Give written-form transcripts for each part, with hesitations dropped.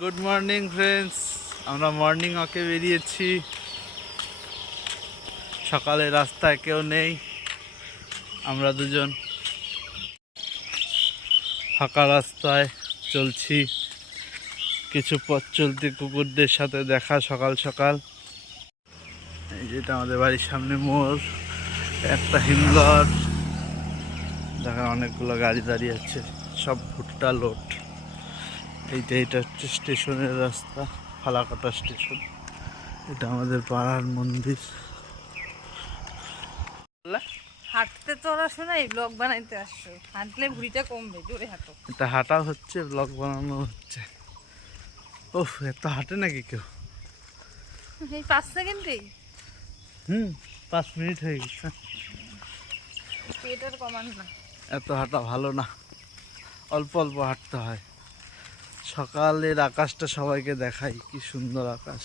Good morning friends, আমরা morning ওয়াকে বেরিয়েছি। সকালে রাস্তায় কেউ নেই, আমরা দুজন ফাঁকা রাস্তায় চলছি। কিছু পথ চলতি কুকুরদের সাথে দেখা সকাল সকাল। এই যেটা আমাদের বাড়ির সামনে মোড়, একটা হিমঘর, দেখা অনেকগুলো গাড়ি দাঁড়িয়ে আছে, সব ভুট্টা লোড। এইটা হচ্ছে স্টেশনের রাস্তা, ফালাকাটা স্টেশন। এটা আমাদের পাড়ার মন্দির। হাঁটতে তো ওরা শোনাই ব্লগ বানাইতে আসছো, হাঁটলে ভুঁড়িটা কমবে, জোরে হাঁটো। এটা হাঁটা হচ্ছে, ব্লগ বানানো হচ্ছে। ওহ, এত হাঁটে নাকি কেউ? এই 5 সেকেন্ডেই 5 মিনিট হয়ে গেছে। পেট আর কমান না। এত হাঁটা ভালো না, অল্প অল্প হাঁটতে হয়। সকালের আকাশটা সবাইকে দেখাই, কি সুন্দর আকাশ।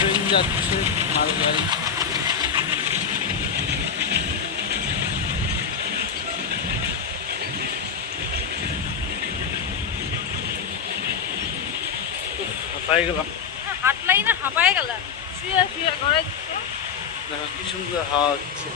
ট্রেন যাচ্ছে, মালগাড়ি। হাঁপাই গেলাম। হাঁটলাই না, হাঁপায় গেল। শুয়ে শুয়ে ঘরে দেখো কি সুন্দর হাওয়া হচ্ছে।